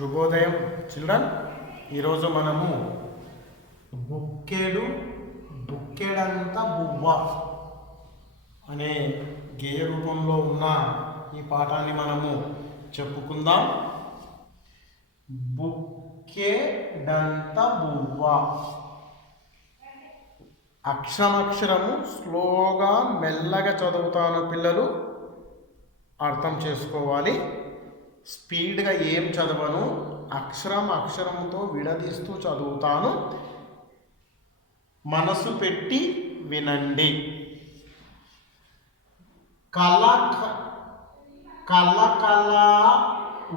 శుభోదయం చిల్డ్రన్. ఈరోజు మనము బుక్కెడంత బువ్వ అనే గేయ రూపంలో ఉన్న ఈ పాఠాన్ని మనము చెప్పుకుందాం. బుక్కెడంత బువ్వ. అక్షరము స్లోగా మెల్లగా చదువుతాను పిల్లలు, అర్థం చేసుకోవాలి. స్పీడ్గా ఏం చదవను, అక్షరంతో విడదీస్తూ చదువుతాను. మనసు పెట్టి వినండి. కలకల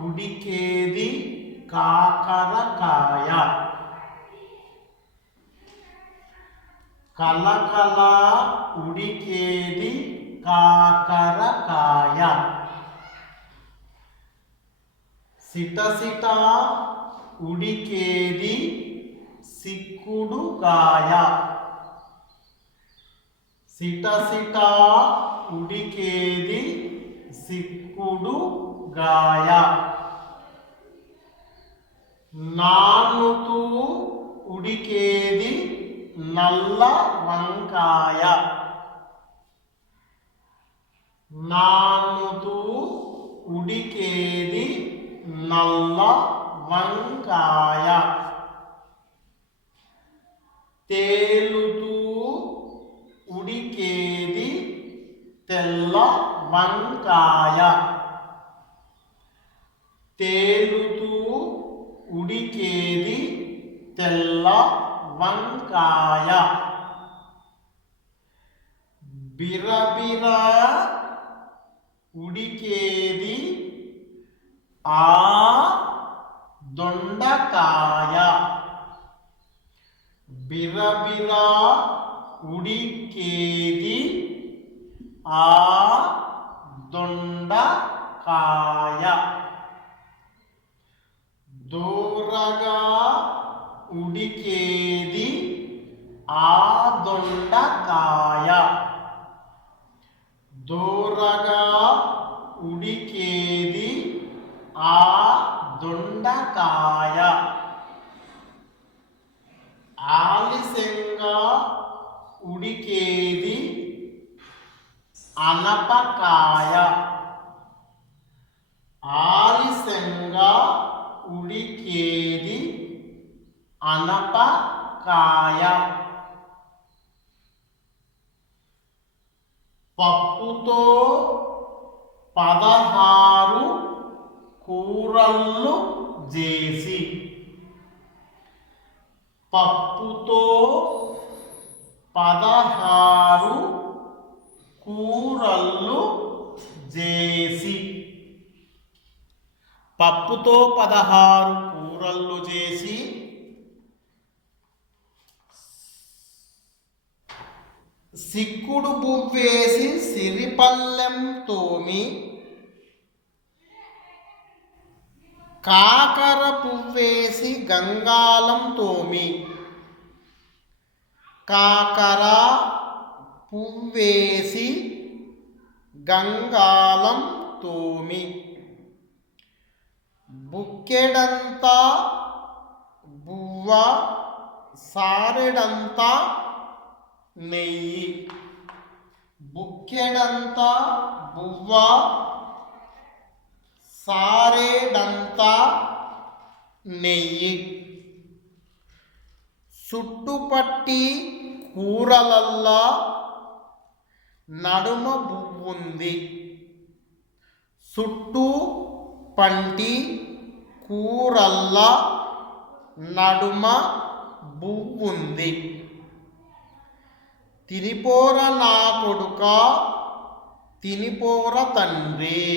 ఉడికేది కాకరకాయ. కలకల ఉడికేది కాకరకాయ. సిటసిట ఉడికేది సిక్కుడుగాయ. సిటసిట ఉడికేది సిక్కుడుగాయ. నానుతూ ఉడికేది నల్ల వంకాయ. నానుతూ ఉడికేది నల్ల వంకాయ. తేలుతూ ఉడికేది తెల్ల వంకాయ. తేలుతూ ఉడికేది తెల్ల వంకాయ. బిరబిర ఉడికేది దొండకాయ. బిరబిర ఉడికేది దొండకాయ. దూరగా ఉడికేది దొండకాయ. దూరగా ఉడికేది దొండకాయ. ఆలస్యంగా ఉడికేది అనపకాయ. ఆలస్యంగా ఉడికేది అనపకాయ. పప్పుతో 16 కూరలు చేసి. పప్పుతో 16 కూరలు చేసి. పప్పుతో 16 కూరలు చేసి. సిక్కుడు బువ్వేసి సిరిపల్లెం తోమి. కాకర పువ్వేసి గంగాళం తోమి. కాకర పువ్వేసి గంగాళం తోమి. బుక్కెడంత బువ్వ సారెడంత నెయ్యి. బుక్కెడంత బువ్వ సారెడంత నెయ్యి. చుట్టుపట్టి కూరలల్లా నడుమ బువ్వుంది. చుట్టూ పంటి కూరల్లా నడుమ బువ్వుంది. తినిపోర నా కొడుక తినిపోర తండ్రి.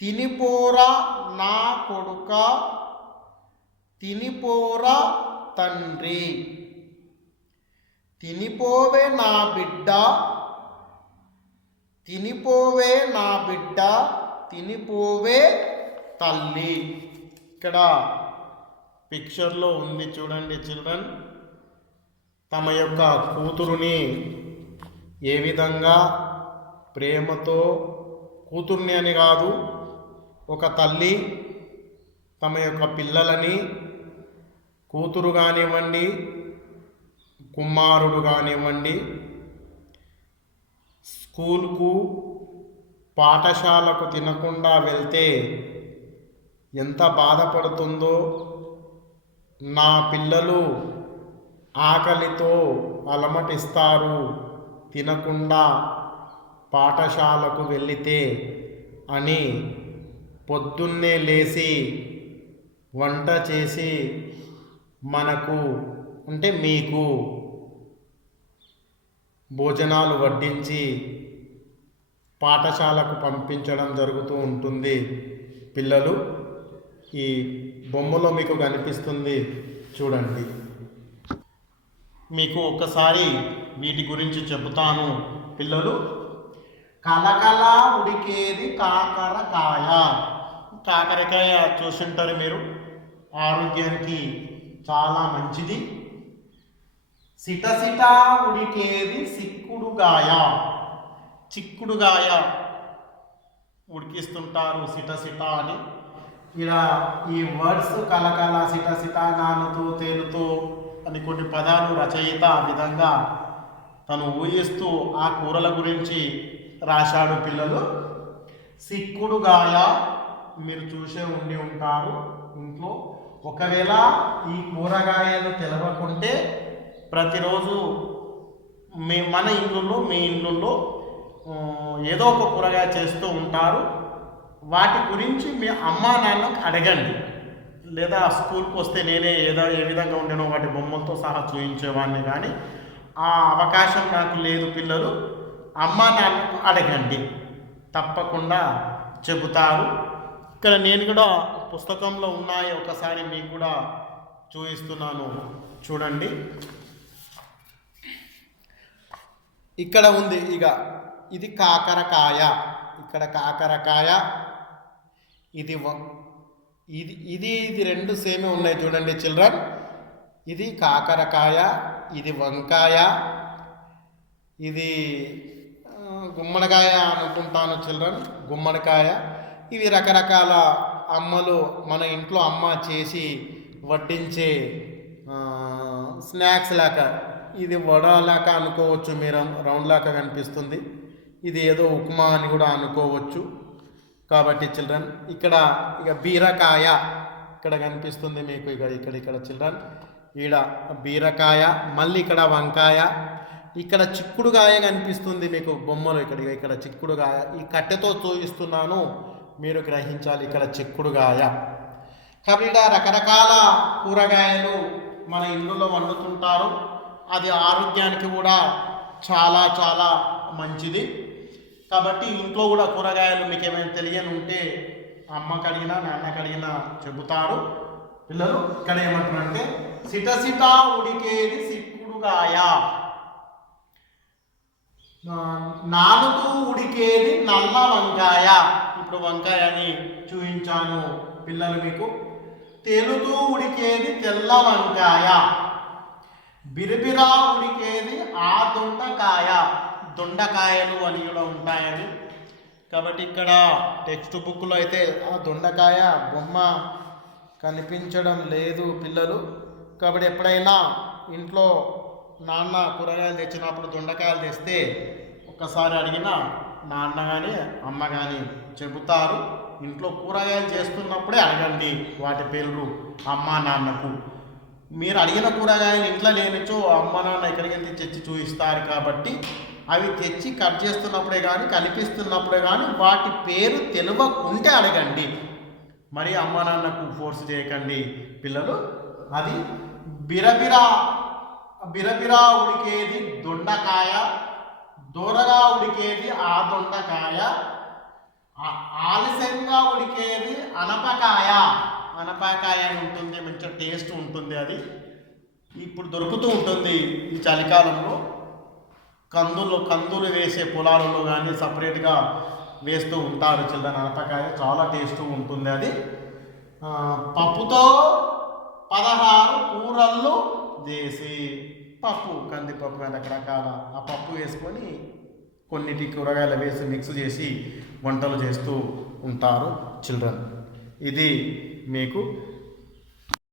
తినిపోర నా కొడుక తినిపోర తండ్రి. తినిపోవే నా బిడ్డ తినిపోవే నా బిడ్డ తినిపోవే తల్లి. ఇక్కడ పిక్చర్లో ఉంది చూడండి చిల్డ్రన్. తమ యొక్క కూతురుని ఏ విధంగా ప్రేమతో, కూతుర్ని అని కాదు, ఒక తల్లి తమ యొక్క పిల్లలని, కూతురు కానివ్వండి, కుమారుడు కానివ్వండి, స్కూల్కు, పాఠశాలకు తినకుండా వెళ్తే ఎంత బాధపడుతుందో, నా పిల్లలు ఆకలితో అలమటిస్తారు తినకుండా పాఠశాలకు వెళితే అని పొద్దున్నే లేచి వంట చేసి మనకు అంటే మీకు భోజనాలు వడ్డించి పాఠశాలకు పంపించడం జరుగుతూ ఉంటుంది. పిల్లలు, ఈ బొమ్మలో మీకు కనిపిస్తుంది చూడండి. మీకు ఒక్కసారి వీటి గురించి చెబుతాను పిల్లలు. కలకల ఉడికేది కాకరకాయ. కాకరకాయ చూసుంటారు మీరు, ఆరోగ్యానికి చాలా మంచిది. సిటసిట ఉడికేది చిక్కుడుగాయ. చిక్కుడుగాయ ఉడికిస్తుంటారు సిటసిట అని. ఇలా ఈ వర్డ్స్ కలకల, సిటసిట, నానుతూ, తేలుతూ అని కొన్ని పదాలు రచయిత ఆ విధంగా తను ఊహిస్తూ ఆ కూరల గురించి రాశాడు పిల్లలు. చిక్కుడుగాయ మీరు చూసే ఉండి ఉంటారు ఇంట్లో. ఒకవేళ ఈ కూరగాయలు తెలవకుంటే ప్రతిరోజు మన ఇళ్ళల్లో, మీ ఇళ్ళల్లో ఏదో ఒక కూరగాయ చేస్తూ ఉంటారు. వాటి గురించి మీ అమ్మా నాన్నకు అడగండి. లేదా స్కూల్కి వస్తే నేనే ఏ విధంగా ఉండేనో వాటి బొమ్మలతో సహా చూపించేవాడిని. కానీ ఆ అవకాశం నాకు లేదు పిల్లలు. అమ్మా నాన్నకు అడగండి, తప్పకుండా చెబుతారు. ఇక్కడ నేను కూడా పుస్తకంలో ఉన్నాయి, ఒకసారి మీకు కూడా చూపిస్తున్నాను చూడండి. ఇక్కడ ఉంది, ఇది కాకరకాయ. ఇక్కడ కాకరకాయ, ఇది రెండు సేమే ఉన్నాయి చూడండి చిల్డ్రన్. ఇది కాకరకాయ, ఇది వంకాయ, ఇది గుమ్మడికాయ అనుకుంటాను చిల్డ్రన్, గుమ్మడికాయ. ఇవి రకరకాల అమ్మలు మన ఇంట్లో అమ్మ చేసి వడ్డించే స్నాక్స్ లాగా. ఇది వడ లాగా అనుకోవచ్చు, మీరు రౌండ్ లాగా కనిపిస్తుంది. ఇది ఏదో ఉప్మా అని కూడా అనుకోవచ్చు. కాబట్టి చిల్డ్రన్ ఇక్కడ బీరకాయ ఇక్కడ కనిపిస్తుంది మీకు. ఇక్కడ చిల్డ్రన్ ఈడ బీరకాయ, మళ్ళీ ఇక్కడ వంకాయ, ఇక్కడ చిక్కుడుగాయ కనిపిస్తుంది మీకు బొమ్మలు. ఇక్కడ చిక్కుడుగాయ, ఈ కట్టెతో చూపిస్తున్నాను, మీరు గ్రహించాలి. ఇక్కడ చిక్కుడుగాయ. కాబట్టి ఇక్కడ రకరకాల కూరగాయలు మన ఇళ్ళలో వండుతుంటారు. అది ఆరోగ్యానికి కూడా చాలా చాలా మంచిది. కాబట్టి ఇంట్లో కూడా కూరగాయలు మీకు ఏమైనా తెలియని ఉంటే అమ్మకి అడిగినా, నాన్నకి అడిగినా చెబుతారు పిల్లలు. ఇక్కడ ఏమంటారంటే సిటసిట ఉడికేది చిక్కుడుగాయ, నాలుగు ఉడికేది నల్ల వంకాయ. ఇప్పుడు వంకాయని చూపించాను పిల్లలు మీకు. తేలుతూ ఉడికేది తెల్ల వంకాయ, బిరిబిరా ఉడికేది ఆ దొండకాయ. దొండకాయలు అని కూడా ఉంటాయని. కాబట్టి ఇక్కడ టెక్స్ట్ బుక్లో అయితే ఆ దొండకాయ బొమ్మ కనిపించడం లేదు పిల్లలు. కాబట్టి ఎప్పుడైనా ఇంట్లో నాన్న కూరగాయలు తెచ్చినప్పుడు దొండకాయలు తెస్తే ఒక్కసారి అడిగినా నాన్న కానీ అమ్మ కానీ చెబుతారు. ఇంట్లో కూరగాయలు చేస్తున్నప్పుడే అడగండి వాటి పేర్లు అమ్మ నాన్నకు. మీరు అడిగిన కూరగాయలు ఇంట్లో లేనిచో అమ్మ నాన్న ఎక్కడికి తెచ్చి చూపిస్తారు. కాబట్టి అవి తెచ్చి కట్ చేస్తున్నప్పుడే కానీ, కనిపిస్తున్నప్పుడే కానీ వాటి పేరు తెలియకుంటే అడగండి. మరి అమ్మ నాన్నకు ఫోర్స్ చేయకండి పిల్లలు. అది బిరబిరా ఉడికేది దొండకాయ, దూరగా ఉడికేది ఆ దొండకాయ, ఆలస్యంగా ఉడికేది అనపకాయ. అనపకాయ అని ఉంటుంది, మంచి టేస్ట్ ఉంటుంది. అది ఇప్పుడు దొరుకుతూ ఉంటుంది ఈ చలికాలంలో. కందులు వేసే పొలాలలో కానీ సపరేట్గా వేస్తూ ఉంటారు చిల్డ్రన్. అనపకాయ చాలా టేస్ట్ ఉంటుంది. అది పప్పుతో 16 కూరల్లో చేసి, పప్పు, కందిపప్పు కానీ రకరకాల ఆ పప్పు వేసుకొని కొన్నిటి కూరగాయలు వేసి మిక్స్ చేసి వంటలు చేస్తూ ఉంటారు చిల్డ్రన్. ఇది మీకు